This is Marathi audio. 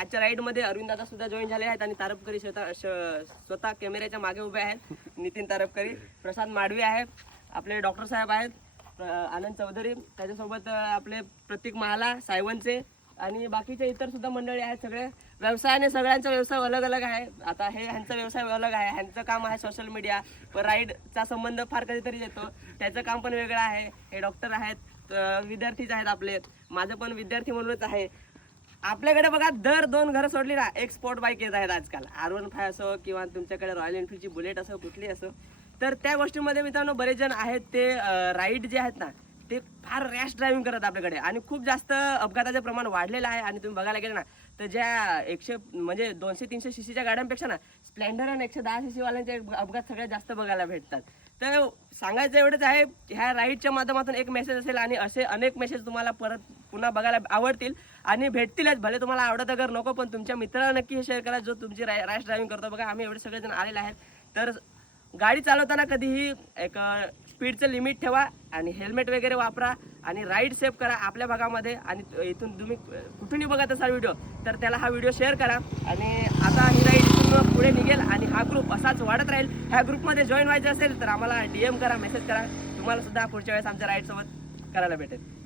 आजच्या राईडमध्ये अरविंद दादा सुद्धा जॉईन झाले आहेत आणि तारपकरी स्वतः कॅमेऱ्याच्या मागे उभे आहेत. नितीन तारपकरी, प्रसाद माडवी आहेत, आपले डॉक्टर साहेब आहेत, आनंद चौधरी, त्याच्यासोबत आपले प्रतीक महाला, सायवनचे आणि बाकीचे इतर सुद्धा मंडळी आहेत. सगळे व्यवसायाने सगळ्यांचा व्यवसाय अलग अलग आहे. आता हे ह्यांचा व्यवसाय अलग आहे, ह्यांचं काम आहे सोशल मीडिया, पण राईडचा संबंध फार कधीतरी येतो, त्याचं काम पण वेगळं आहे. हे डॉक्टर आहेत, विद्यार्थीच आहेत आपले, माझं पण विद्यार्थी म्हणूनच आहे. आपल्याकडे बघा दर 2 घरं सोडली ना एक स्पोर्ट बाईक येत आहेत आजकाल, R15 असो किंवा तुमच्याकडे रॉयल एनफिल्डची बुलेट असो, कुठली असो. तर त्या गोष्टीमध्ये मित्रांनो बरेच जण आहेत ते राईड जे आहेत ना ते फार रॅश ड्रायव्हिंग करत आपल्याकडे आणि खूप जास्त अपघाताचे प्रमाण वाढलेलं आहे. आणि तुम्ही बघायला गेले ना तर ज्या 200-300 सीसीच्या गाड्यांपेक्षा ना स्प्लेंडर आणि 110 सीसी वाल्यांचे अपघात सगळ्यात जास्त बघायला भेटतात. तर सांगायचं एवढंच आहे, ह्या राईडच्या माध्यमातून एक मेसेज असेल आणि असे अनेक मेसेज तुम्हाला पुन्हा बघायला आवडतील आणि भेटतीलच. भले तुम्हाला आवडत अगर नको, पण तुमच्या मित्राला नक्की हे शेअर करा जो तुमची रॅश ड्रायव्हिंग करतो. बघा आम्ही एवढे सगळेजण आलेले आहेत. तर गाडी चालवताना कधीही एक स्पीडचं लिमिट ठेवा आणि हेल्मेट वगैरे वापरा आणि राईड सेफ करा आपल्या भागामध्ये. आणि इथून तुम्ही कुठूनही बघत असाल व्हिडिओ तर त्याला हा व्हिडिओ शेअर करा. आणि आता ही राईड इथून पुढे निघेल आणि हा ग्रुप असाच वाढत राहील. ह्या ग्रुपमध्ये जॉईन व्हायचं असेल तर आम्हाला DM करा, मेसेज करा. तुम्हाला सुद्धा पुढच्या वेळेस आमच्या राईडसोबत करायला भेटेल.